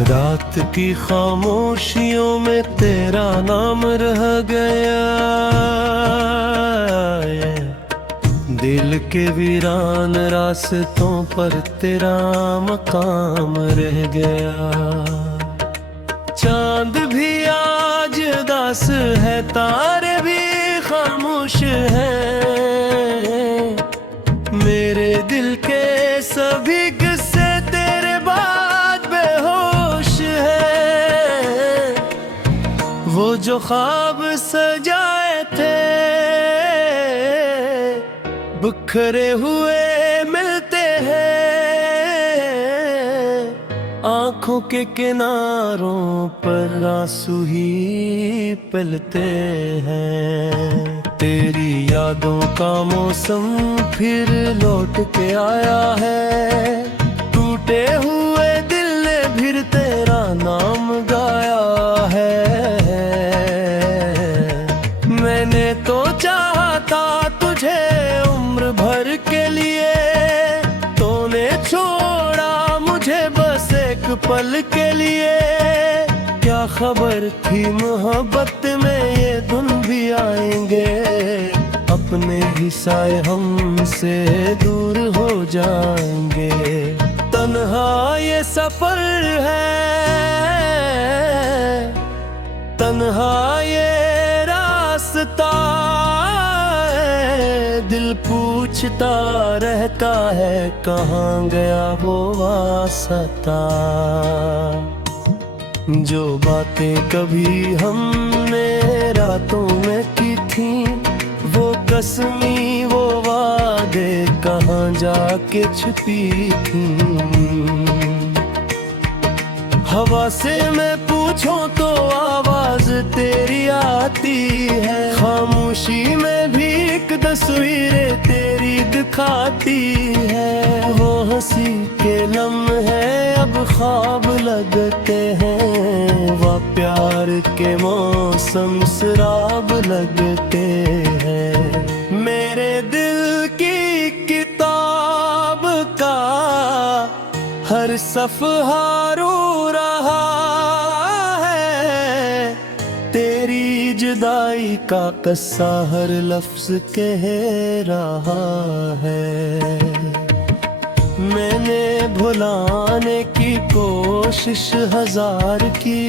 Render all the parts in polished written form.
रात की खामोशियों में तेरा नाम रह गया, दिल के वीरान रास्तों पर तेरा मकाम रह गया। चांद भी आज उदास है, तारे भी खामोश हैं, मेरे दिल के सभी किस्से तेरे बाद बेहोश है। वो जो ख्वाब सजाए थे बिखरे हुए मिलते हैं, आंखों के किनारों पर आंसू ही पिलते हैं। तेरी यादों का मौसम फिर लौट के आया है, टूटे हुए दिल ने फिर तेरा नाम गाया है। मैंने तो चाहा था तुझे उम्र भर के लिए, तूने छोड़ा मुझे बस एक पल के लिए। क्या खबर थी मोहब्बत में ये दिन भी आएंगे, अपने ही साए हमसे दूर हो जाएंगे। तन्हा ये सफर है, तन्हा ये रास्ता है, दिल पूछता रहता है कहाँ गया वो वास्ता। जो बातें कभी हमने रातों में की थी, वो कसमी वो वादे कहाँ जाके छुपी थी। हवा से मैं पूछूं तो आवाज तेरी आती है, खामोशी में भी एक तस्वीर तेरी दिखाती है। वो हंसी के लम्हे अब ख्वाब लगते हैं, वो प्यार के मौसम शराब लगते हैं। मेरे दिल की किताब का हर सफ़हा रो रहा है, तेरी जुदाई का किस्सा हर लफ्ज कह रहा है। मैंने भुलाने की कोशिश हजार की,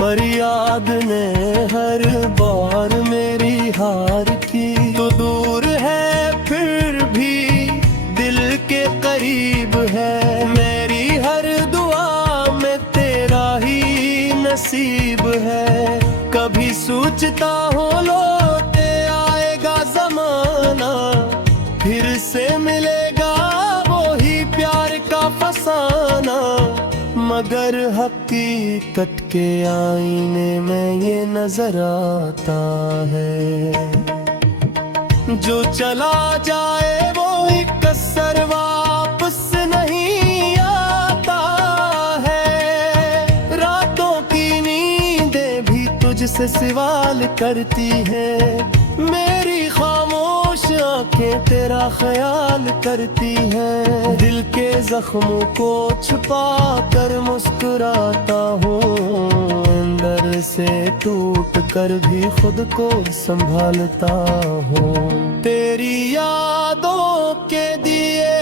पर याद ने हर बार मेरी हार की। तो दूर है फिर भी दिल के करीब है, मेरी हर दुआ में तेरा ही नसीब है। कभी सोचता हूँ लौटे आएगा ज़माना, फिर से मिलेगा वो ही प्यार का फसाना। मगर हकीकत के आईने में ये नजर आता है, जो चला जाए वो एक असर वापस नहीं आता है। रातों की नींदें भी तुझसे सवाल करती हैं, मेरी खामोश आंखें तेरा ख्याल करती हैं। दिल के जख्मों को छुपा कर मुस्कुराता हूँ, अंदर से टूट कर भी खुद को संभालता हूँ। तेरी यादों के दिए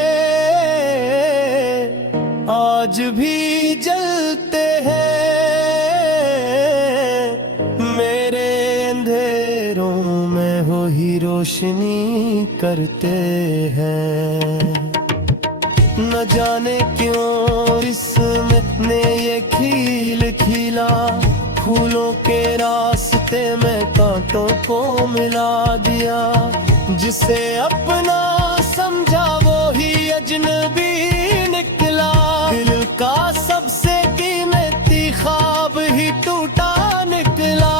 आज भी जलते हैं, मेरे अंधेरों में हो ही रोशनी करते हैं। न जाने क्यों इसमें ने ये खिल खिला, फूलों के रास्ते में कांटों को मिला दिया। जिसे अपना समझा वो ही अजनबी निकला, दिल का सबसे कीमती ख्वाब ही टूटा निकला।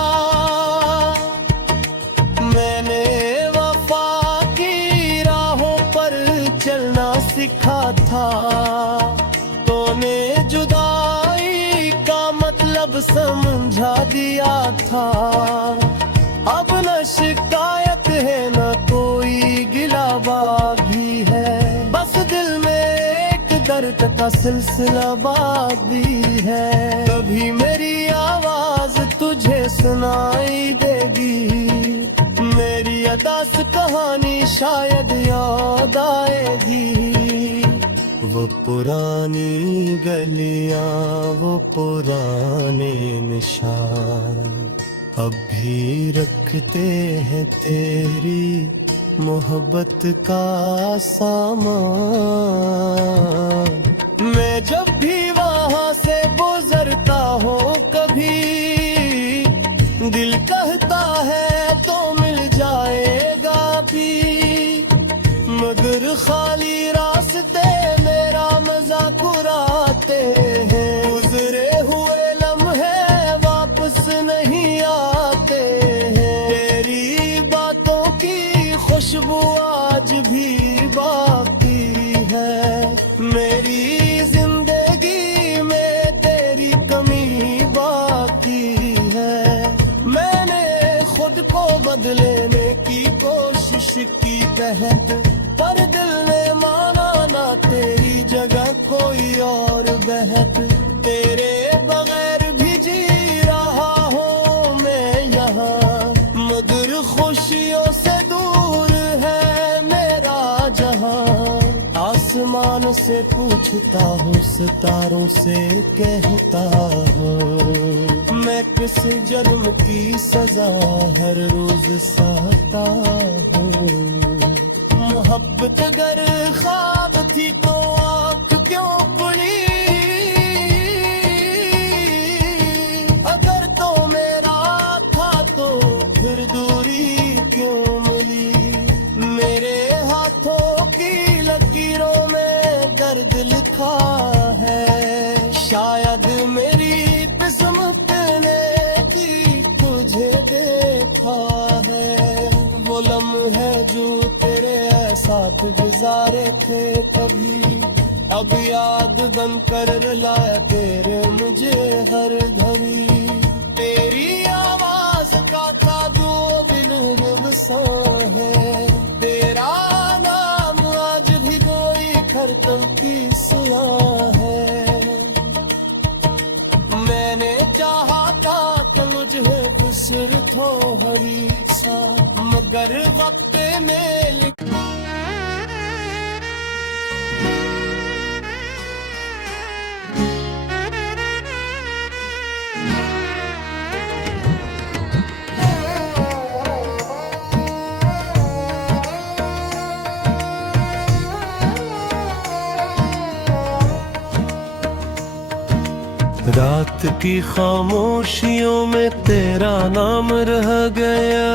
मैंने वफा की राहों पर चलना सीखा था, तूने जुदाई का मतलब समझा दिया था। अब न शिकायत है न कोई गिला भी है, बस दिल में एक दर्द दर्द का सिलसिला बाकी है। कभी मेरी आवाज तुझे सुनाई देगी, मेरी अदास कहानी शायद याद आएगी। वो पुरानी गलियां, वो पुराने निशान अब भी रखते हैं तेरी मोहब्बत का सामान। मैं जब भी वहां से गुजरता हूँ कभी, दिल कहता है तो मिल जाएगा भी, मगर खाली रास्ते मेरा मजाक उड़ाते हैं। गुजरे हुए लम्हे वापस नहीं आते हैं, तेरी बातों की खुशबू आज भी बाकी है। मेरी जिंदगी में तेरी कमी बाकी है। मैंने खुद को बदलने की कोशिश की बहत, पर दिल ने माना ना तेरी जगह कोई और बहत। तेरे बगैर भी जी रहा हूँ मैं यहाँ, मगर खुशियों से दूर है मेरा जहाँ। आसमान से पूछता हूँ, सितारों से कहता हूँ, मैं किस जन्म की सजा हर रोज सहता हूँ। मोहब्बत अगर ख्वाब थी तो आँख क्यों खुली, अगर तो मेरा था तो फिर दूरी क्यों मिली। मेरे हाथों की लकीरों में दर्द लिखा है, शायद मेरी किस्मत ने की तुझे देखा है। वो लम्हे जो तेरे साथ गुजारे थे कभी, अब याद बन कर लाया तेरे मुझे हर घड़ी। तेरी आवाज का था जो बिन रबसा है, तेरा नाम आज भी कोई खरतल की सुना है। मैंने चाहा था कि मुझे गुजरत हो हरी सा, मगर वक्त में रात की खामोशियों में तेरा नाम रह गया,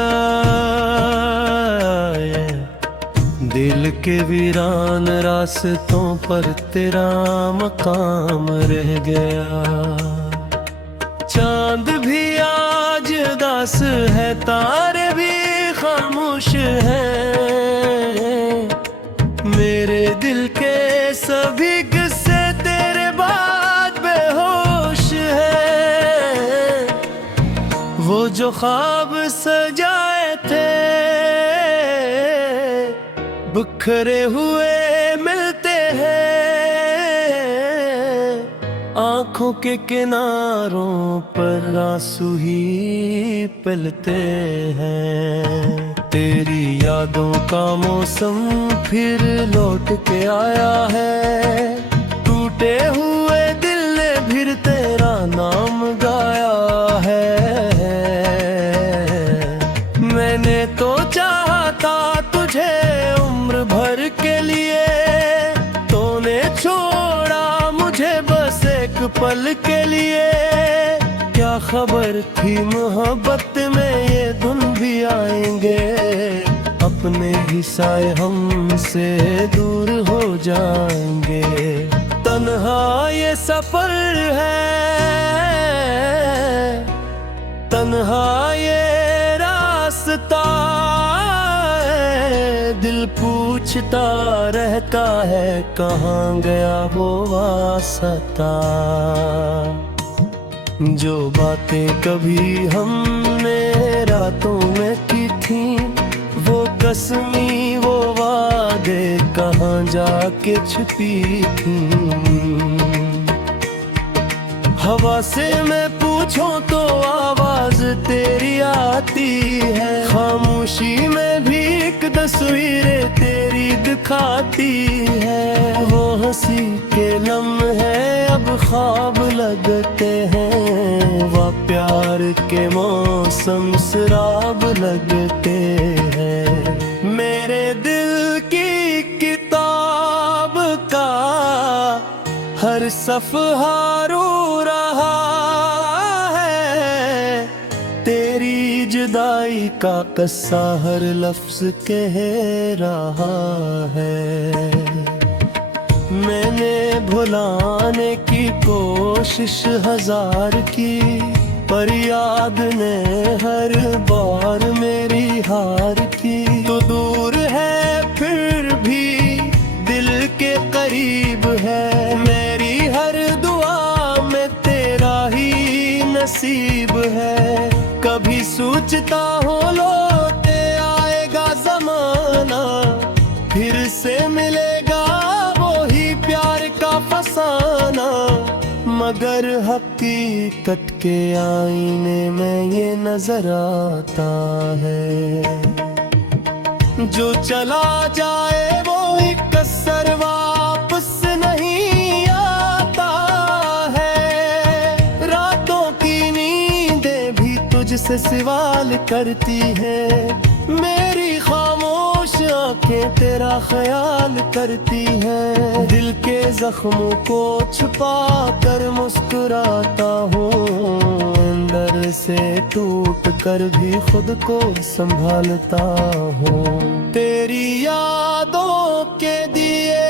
दिल के वीरान रास्तों पर तेरा मकाम रह गया। चांद भी आज उदास है, तारे भी खामोश हैं, मेरे दिल के सभी किस्से तेरे बाद बेहोश हैं। वो जो ख्वाब सजाए थे बिखरे हुए मिलते हैं, आंखों के किनारों पर आंसू ही पिलते हैं। तेरी यादों का मौसम फिर लौट के आया है, टूटे हुए दिल ने फिर तेरा नाम गाया है। मैंने तो चाहा था तुझे उम्र भर के लिए, तूने छोड़ा मुझे बस एक पल के लिए। क्या खबर थी मोहब्बत में ये दिन भी आएंगे, अपने ही साए हमसे दूर हो जाएंगे। तन्हा ये सफर है, तन्हा ये रास्ता है, दिल पूछता रहता है कहाँ गया वो वास्ता। जो बातें कभी हमने रातों में की थी, वो कसमी वो वादे कहाँ जाके छिपी थी। हवा से मैं पूछूं तो आवाज तेरी आती है, खामोशी में भी एक तस्वीर तेरी दिखाती है। वो हंसी के लम्हे अब ख्वाब लगते हैं, वो प्यार के मौसम शराब लगते हैं। मेरे दिल की किताब का हर सफ़हा रो रहा है, तेरी जुदाई का किस्सा हर लफ्ज कह रहा है। मैंने भुलाने की कोशिश हजार की, पर याद ने हर बार मेरी हार की। तो दूर है फिर भी दिल के करीब है, मेरी हर दुआ में तेरा ही नसीब है। कभी सोचता हूँ लौटे आएगा जमाना, फिर से मिलेगा वही प्यार का फसाना। मगर हकीकत के आईने में ये नजर आता है, जो चला जाए वो एक असर वापस नहीं आता है। रातों की नींदें भी तुझसे सवाल करती है, मेरी खामोश आंखें तेरा ख्याल करती हैं। दिल के जख्मों को छुपा कर मुस्कुराता हूँ, अंदर से टूट कर भी खुद को संभालता हूँ। तेरी यादों के दिए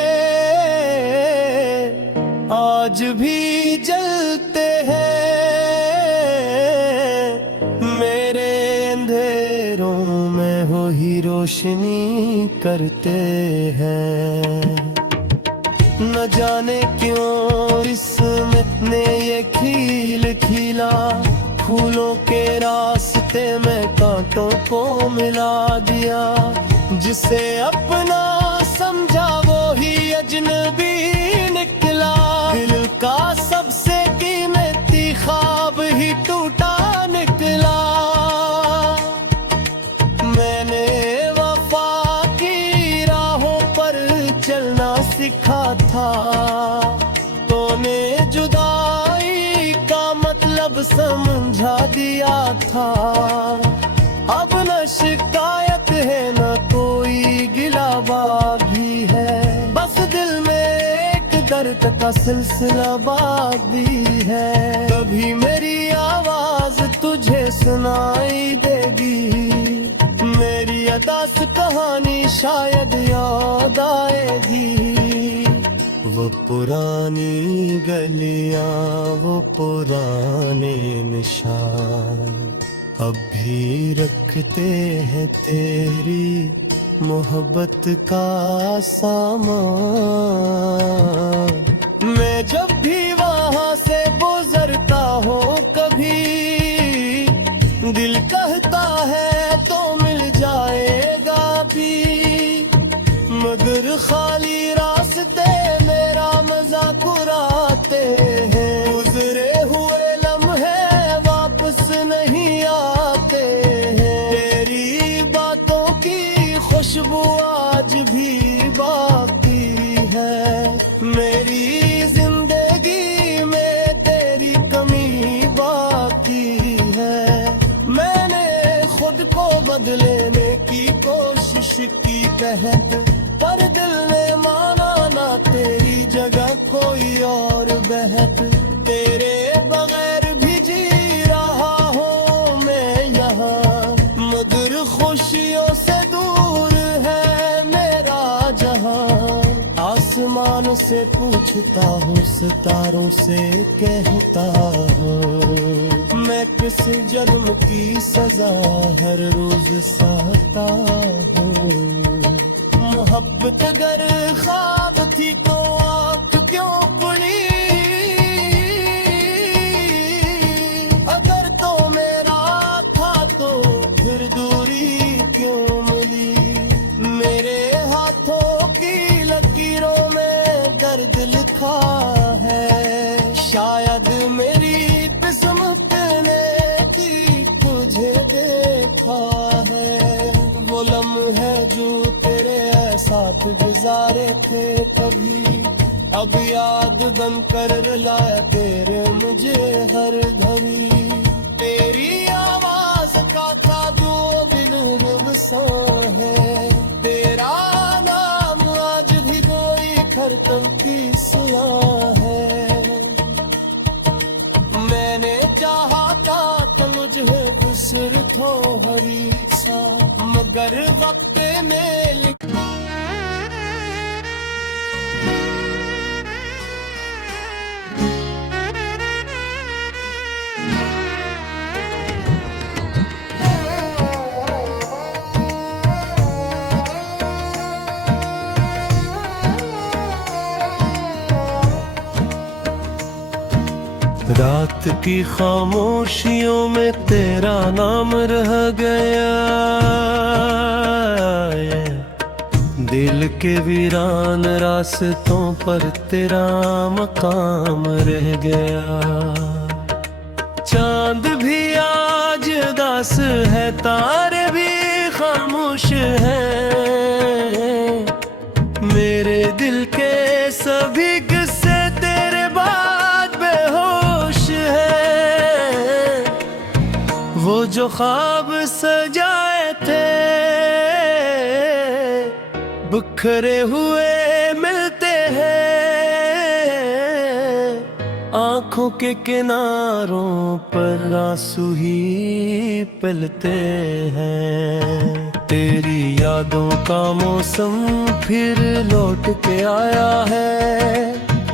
आज भी जलते हैं, मेरे अंधेरों में हो ही रोशनी करते हैं। न जाने क्यों इसमें ने ये खिल खिला, फूलों के रास्ते में कांटों को मिला दिया। जिसे अपना समझा वो ही अजनबी निकला, दिल का सबसे कीमती ख्वाब ही टूटा निकला। मैंने वफा की राहों पर चलना सीखा था, तूने जुदाई का मतलब समझा दिया था। अब न शिकायत है न कोई गिला बागी है, बस दिल में एक दर्द का सिलसिला बाकी है। कभी मेरी आवाज तुझे सुनाई देगी, मेरी अदास कहानी शायद याद आएगी। वो पुरानी गलियां, वो पुराने निशान अब भी रखते हैं तेरी मोहब्बत का सामान। मैं जब भी वहां से गुजरता हूँ कभी, दिल कहता है तो मिल जाएगा भी, मगर खाली रास्ते मेरा मजाक उड़ाते हैं। गुजरे हुए लम्हे वापस नहीं आते हैं, तेरी बातों की खुशबू आज भी बाकी है। मेरी जिंदगी में तेरी कमी बाकी है। मैंने खुद को बदलने की कोशिश की तहत, पर दिल ने माना ना तेरी जगह कोई और बहक। तेरे बगैर भी जी रहा हूँ मैं यहाँ, मगर खुशियों से दूर है मेरा जहाँ। आसमान से पूछता हूँ, सितारों से कहता हूँ, मैं किस जन्म की सजा हर रोज सहता हूँ। मोहब्बत अगर ख्वाब थी तो आँख क्यों पड़ी, अगर तो मेरा था तो फिर दूरी क्यों मिली। मेरे हाथों की लकीर देखा है। शायद मेरी किस्मत ने की तुझे देखा है। वो लम्हे जो तेरे साथ गुजारे थे कभी, अब याद बन कर लाया तेरे मुझे हर घड़ी। तेरी आवाज का था जो बिन रुबसा है, तेरा नाम आज भी कोई खरतम की सुना है। मैंने चाहा था कि मुझे गुस्र थो हरी सा, मगर वक्त में रात की खामोशियों में तेरा नाम रह गया, दिल के वीरान रास्तों पर तेरा मकाम रह गया। चांद भी आज उदास है, तारे भी खामोश हैं, मेरे दिल के सभी किस्से तेरे बाद बेहोश है। वो जो ख्वाब सजाए थे बिखरे हुए मिलते हैं, आंखों के किनारों पर आंसू ही पिलते हैं। तेरी यादों का मौसम फिर लौट के आया है,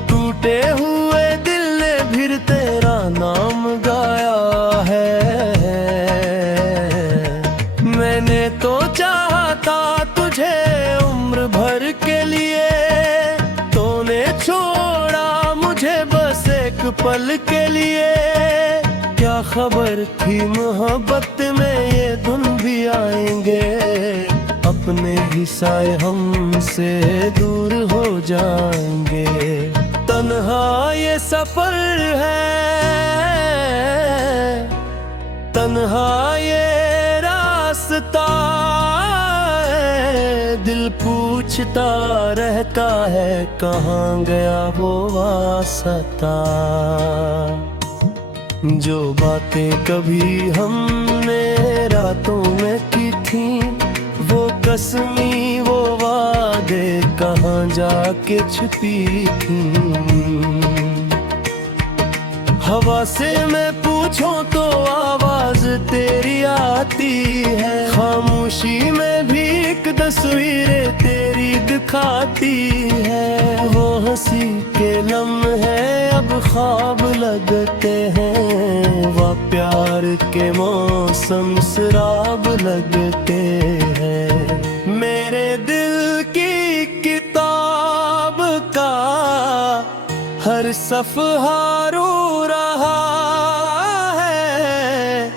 टूटे हुए दिल ने फिर तेरा नाम गाया है। मैंने तो चाहता तुझे उम्र भर के लिए, तूने छोड़ा मुझे बस एक पल के लिए। क्या खबर थी मोहब्बत में ये दिन भी आएंगे, अपने ही साए हमसे दूर हो जाएंगे। तन्हा ये सफर है, तन्हा ये रास्ता है, दिल पूछता रहता है कहाँ गया वो वास्ता। जो बातें कभी हमने रातों में की थी, वो कसमी वो वादे कहाँ जाके छुपी थी। हवा से मैं पूछूं तो आवाज तेरी आती है, खामोशी में भी एक तस्वीर तेरी दिखाती है। वो हंसी के लम्हे अब ख्वाब लगते हैं, वो प्यार के मौसम शराब लगते हैं। मेरे दिल की किताब का हर सफ़हा रो रहा है,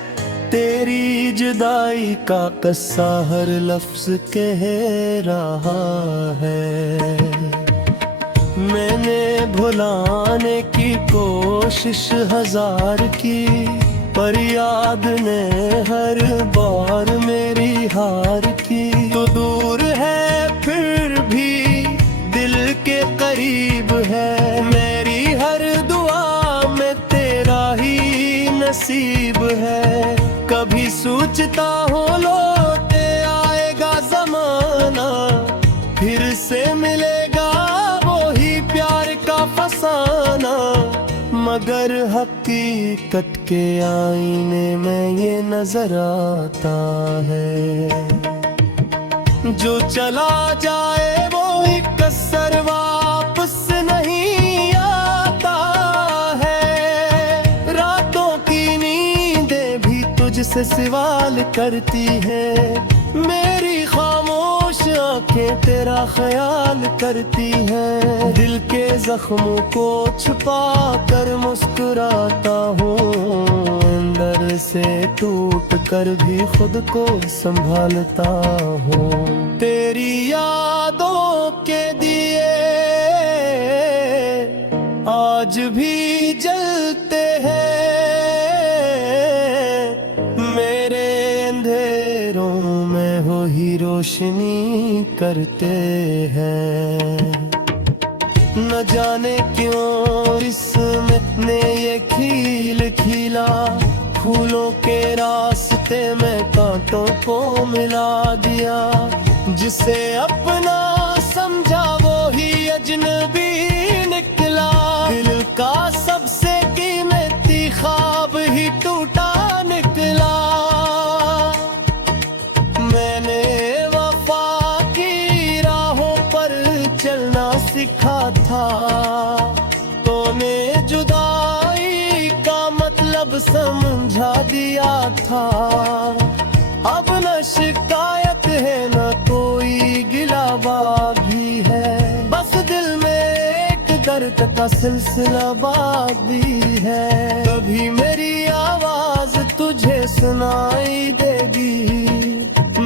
तेरी जुदाई का किस्सा हर लफ्ज कह रहा है। मैंने भुलाने की कोशिश हजार की, पर याद ने हर बार मेरी हार की। तो दूर है फिर भी दिल के करीब है, मेरी हर दुआ में तेरा ही नसीब है। कभी सोचता हूँ लौटे आएगा जमाना, फिर से मिलेगा वही प्यार का फसाना। मगर हकीकत के आईने में ये नजर आता है, जो चला जाए वो एक कसर वापस नहीं आता है। रातों की नींदें भी तुझसे सवाल करती हैं, मेरी खामोश आंखें तेरा ख्याल करती हैं। दिल के जख्मों को छुपा कर मुस्कुराता हूँ, अंदर से टूट कर भी खुद को संभालता हूँ। तेरी यादों के दिए रोशनी करते हैं। न जाने क्यों इसमें ने ये खिल खिला, फूलों के रास्ते में कांटों को मिला दिया। जिसे अपना समझा वो ही अजनबी निकला, दिल का सबसे कीमती ख्वाब ही टूटा निकला। मैंने वफा की राहों पर चलना सीखा था, तूने जुदाई का मतलब समझा दिया था। अब न शिकायत है न कोई गिला बागी है, बस दिल में एक दर्द का सिलसिला बाकी है। कभी मेरी आवाज तुझे सुनाई देगी,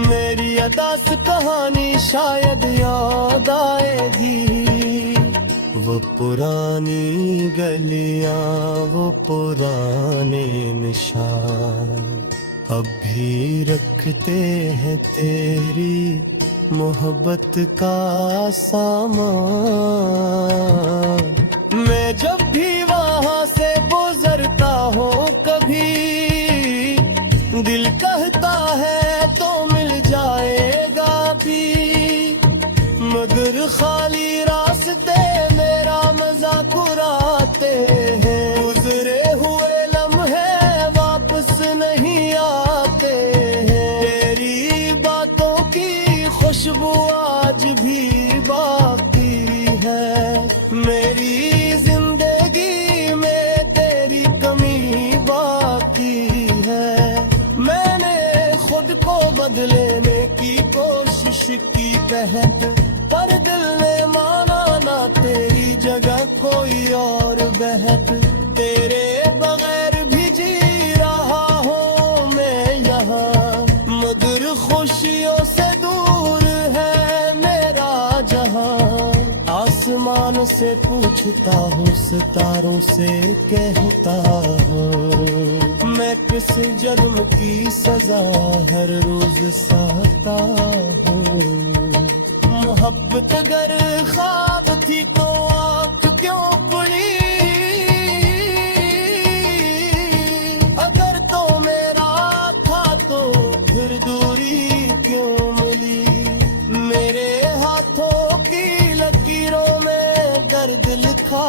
मेरी अदास कहानी शायद याद आएगी। वो पुरानी गलियां, वो पुराने निशान अब भी रखते हैं तेरी मोहब्बत का सामान। मैं जब भी वहां से गुजरता हूँ कभी, दिल कहता है तो मिल जाएगा भी, मगर खाली रास्ते मेरा मजाक उड़ाते हैं। गुजरे हुए लम्हे वापस नहीं आते हैं, तेरी बातों की खुशबू आज भी बाकी है। मेरी जिंदगी में तेरी कमी बाकी है। मैंने खुद को बदलने की कोशिश की बहत, पर दिल ने माना ना तेरी जगह कोई और बहत। तेरे बगैर भी जी रहा हूँ मैं यहाँ, मगर खुशियों से दूर है मेरा जहाँ। आसमान से पूछता हूँ, सितारों से कहता हूँ, मैं किस जुर्म की सजा हर रोज सहता हूँ। मोहब्बत अगर ख्वाब थी तो आँख क्यों खुली, अगर तो मेरा था तो फिर दूरी क्यों मिली। मेरे हाथों की लकीरों में दर्द लिखा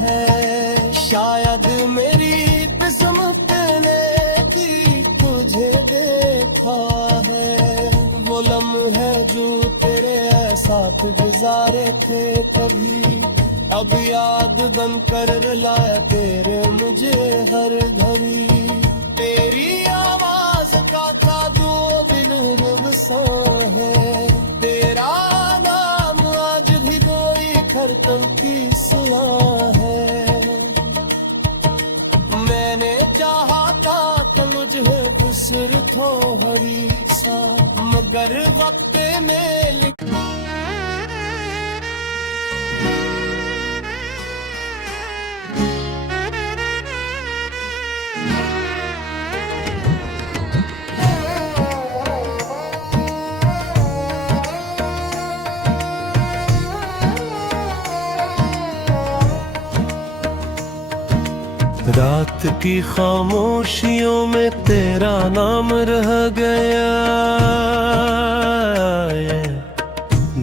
है, शायद मेरी किस्मत ने की तुझे देखा है। वो लम्हे जो तेरे साथ गुजारे थे कभी, अब याद बन कर रुलाए तेरे मुझे हर घड़ी। तेरी आवाज का था दो दिन रबसा है, तेरा नाम आज भी कोई खरतम की सुना है। मैंने चाहा था कि मुझे खुसरत हो हरी सा, मगर वक्त में रात की खामोशियों में तेरा नाम रह गया,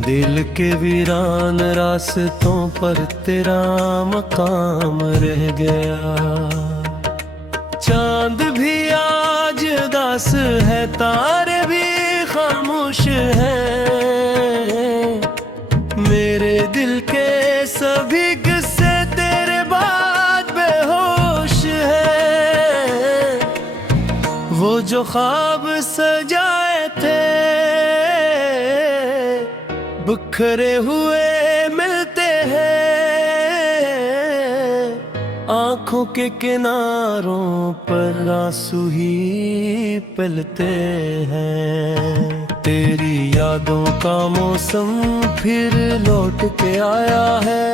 दिल के वीरान रास्तों पर तेरा मकाम रह गया। चांद भी आज उदास है, तारे भी खामोश हैं, मेरे दिल के सभी किस्से तेरे बाद बेहोश हैं। वो जो ख्वाब सजाए थे बिखरे हुए मिलते हैं, आंखों के किनारों पर आंसू ही पलते हैं। तेरी यादों का मौसम फिर लौट के आया है,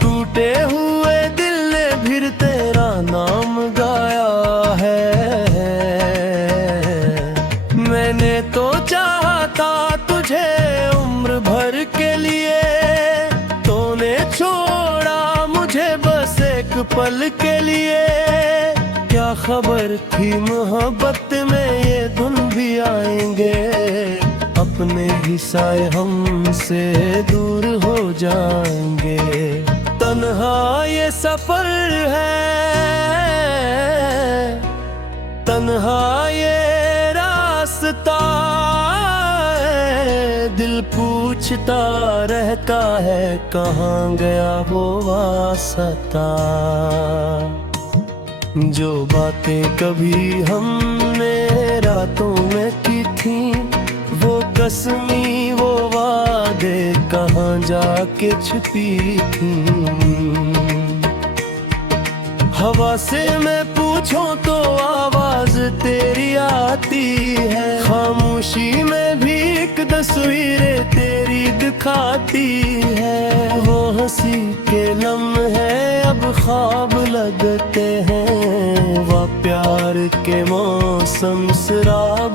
टूटे हुए दिल ने फिर तेरा नाम गाया है। मैंने तो चाहा था पल के लिए, क्या खबर थी मोहब्बत में ये दिन भी आएंगे। अपने ही साए हमसे दूर हो जाएंगे। तन्हा ये सफर है, तन्हा ये रास्ता है। दिल पूछता रहता है कहाँ गया वो वास्ता। जो बातें कभी हमने रातों में की थी, वो कसमी वो वादे कहाँ जाके छुपी थी। हवा से मैं पूछूं तो आवाज तेरी आती है। खामोशी में भी एक तस्वीर तेरी दिखाती है। वो हंसी के लम्हे अब ख्वाब लगते हैं, वो प्यार के मौसम शराब